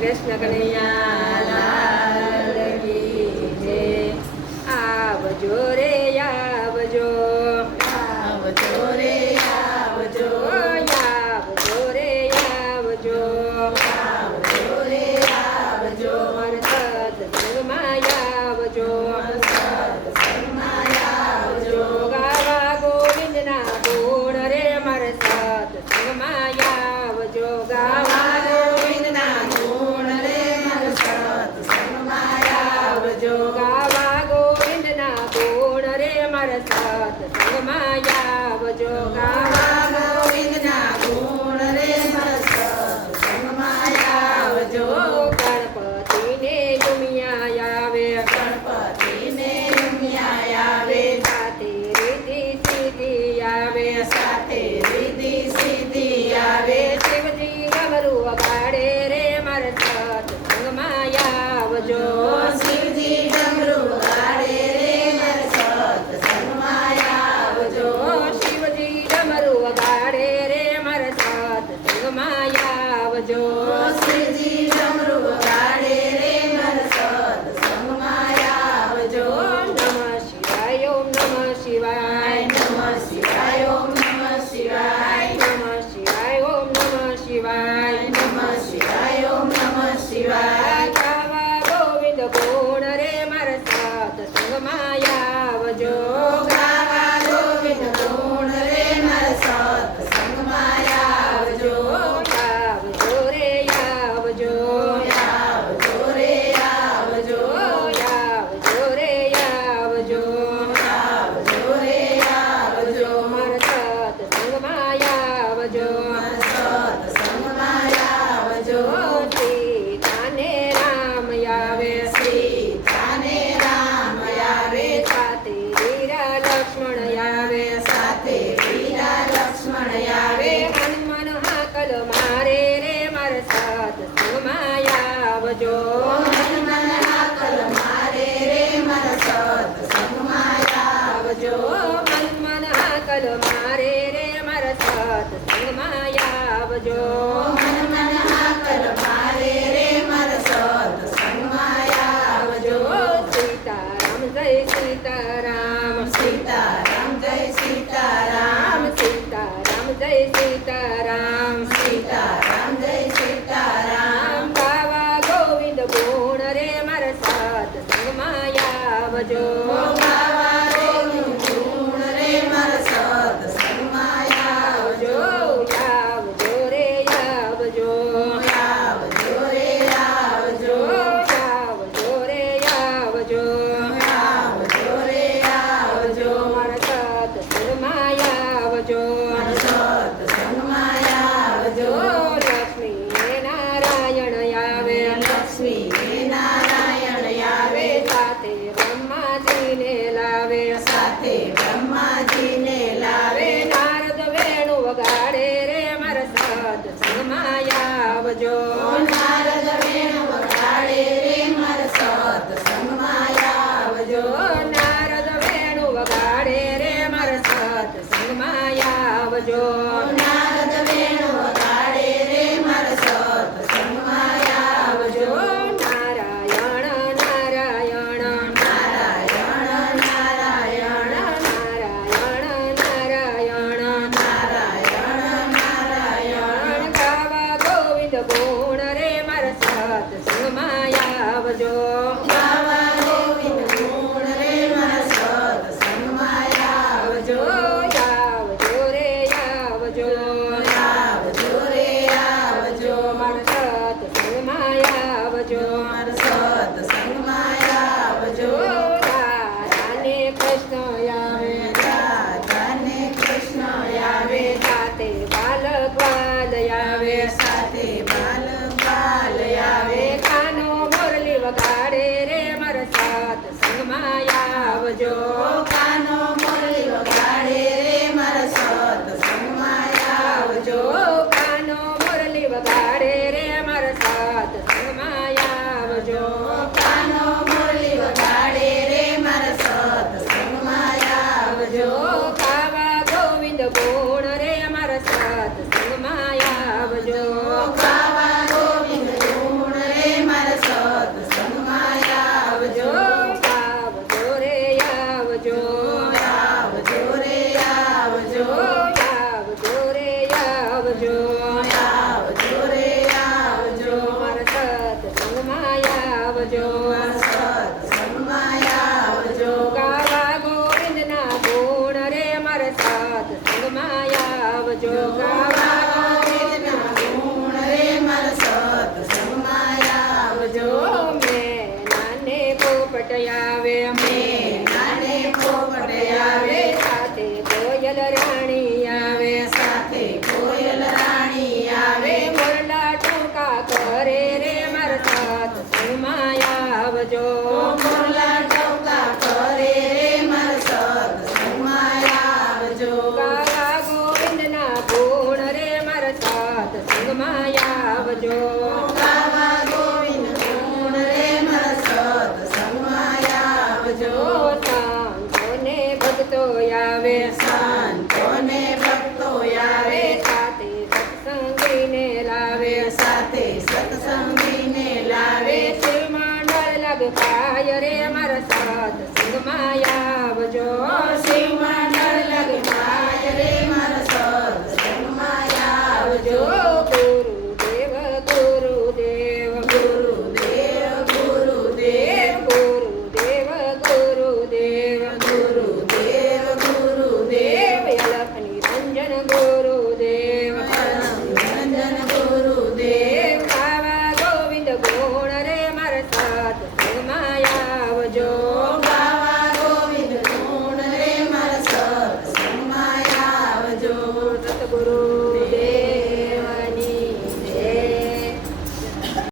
કૃષ્ણ કનૈયા લાલ કી જય. આવજો રે આવજો, આવજો રે આવજો, આવજો રે આવજો, આવજો રે આવજો, મારા સત્સંગમાં આવજો, સત્સંગમાં આવજો, ગાવા ગોવિંદના ગુણ રે મારા સત્સંગમાં આવજો, ગાવા ગોવિંદના ગુણ રે મારા સત્સંગમાં આવજો, ગાવા ગોવિંદના ગુણ રે મારા સત્સંગમાં આવજો, ગાવા ગોવિંદના ગુણ રે મારા સત્સંગમાં આવજો, ગણપતિને યુમિયા આવે, ગણપતિને રમ્યા આવે, સાથે રીતિ સીધી આવે, સાથે રીતિ સીધી આવે, શિવજી ગમરું વગાડે રે મારા સત્સંગમાં આવજો, શિવજી ડમરું વગાડે રે મારા સત્સંગમાં આવજો, શિવજી ડમરું વગાડે રે મારા સત્સંગમાં આવજો, શિવજી ડમરું વગાડે રે મારા સત્સંગમાં આવજો, નમઃ શિવાય ઓમ નમઃ શિવાય, નમઃ શિવાય ઓમ નમઃ શિવાય, નમઃ શિવાય ઓમ નમઃ શિવાય, નમઃ શિવાય ઓમ નમઃ શિવાય, ગાવા ગોવિંદ ગુણ રે મારા સત્સંગમાં આવજો, ગાવા ગોવિંદ ગુણ રે મારા સત્સંગમાં આવજો, આવજો રે આવજો, આવજો રે આવજો, આવજો રે આવજો, આવજો રે આવજો, મારા સત્સંગમાં આવજો, સત્સંગમાં આવજો, સીતાને રામ આવે, સીતાને રામ આવે, સાથે વીરા લક્ષ્મણ આવે, સાથે વીરા લક્ષ્મણ આવે, હનુમાન હાકલ મારે રે મારા સત્સંગમાં આવજો, હનુમાન હાકલ મારે રે મારા સત્સંગમાં આવજો, હનુમાન હાકલ મારે રે મારા સત્સંગમાં આવજો, હનુમાન હાકલ મારે રે મારા સત્સંગમાં આવજો, સીતારામ જય સીતારામ, સીતારામ જય સીતારામ, સીતારામ જય સીતારામ, સીતારામ જય સીતારામ, ગાવા ગોવિંદ ગુણ રે મારા સત્સંગમાં આવજો, ગાવા ગોવિંદ ગુણ રે મારા સત્સંગમાં આવજો, આવજો રે આવજો, આવજો રે આવજો, આવજો રે આવજો, આવજો રે આવજો, મારા સત્સંગમાં આવજો, સત્સંગમાં આવજો, લક્ષ્મી નારાયણ આવે, લક્ષ્મી નારાયણ આવે, સાથે બ્રહ્માજીને લાવે, સાથે બ્રહ્માજીને લાવે, નારદ વેણુ વગાડે રે મારા સત્સંગમાં આવજો, નારદ વેણ વગાડે રે મારા સત્સંગમાં આવજો, નારદ વેણુ વગાડે રે મારા સત્સંગમાં આવજો, નારદ વેણ વગાડે રે મારા સત્સંગમાં આવજો, નારાયણ નારાયણ નારાયણ નારાયણ, નારાયણ નારાયણ, નારાયણ નારાયણ, ગાવા ગોવિંદ ગુણ રે મારા સત્સંગમાં આવજો, ગાવા ગોવિંદ ગુણ રે મારા સત્સંગમાં આવજો, આવજો રે આવજો, આવજો રે આવજો, મારા સત્સંગમાં આવજો, મારા સત્સંગમાં આવજો, રાધાને કૃષ્ણ આવે, રાધાને કૃષ્ણ આવે, સાથે બાલક બાલ આવે, સાથે બાલ બાલ આવે, કાનો મુરલી વગાડે રે મારા સત્સંગમાં આવજો, કાનો મુરલી વગાડે રે મારા સત્સંગમાં આવજો, કાનો મુરલી વગાડે રે મારા સત્સંગમાં આવજો, સાથે સત્સંગ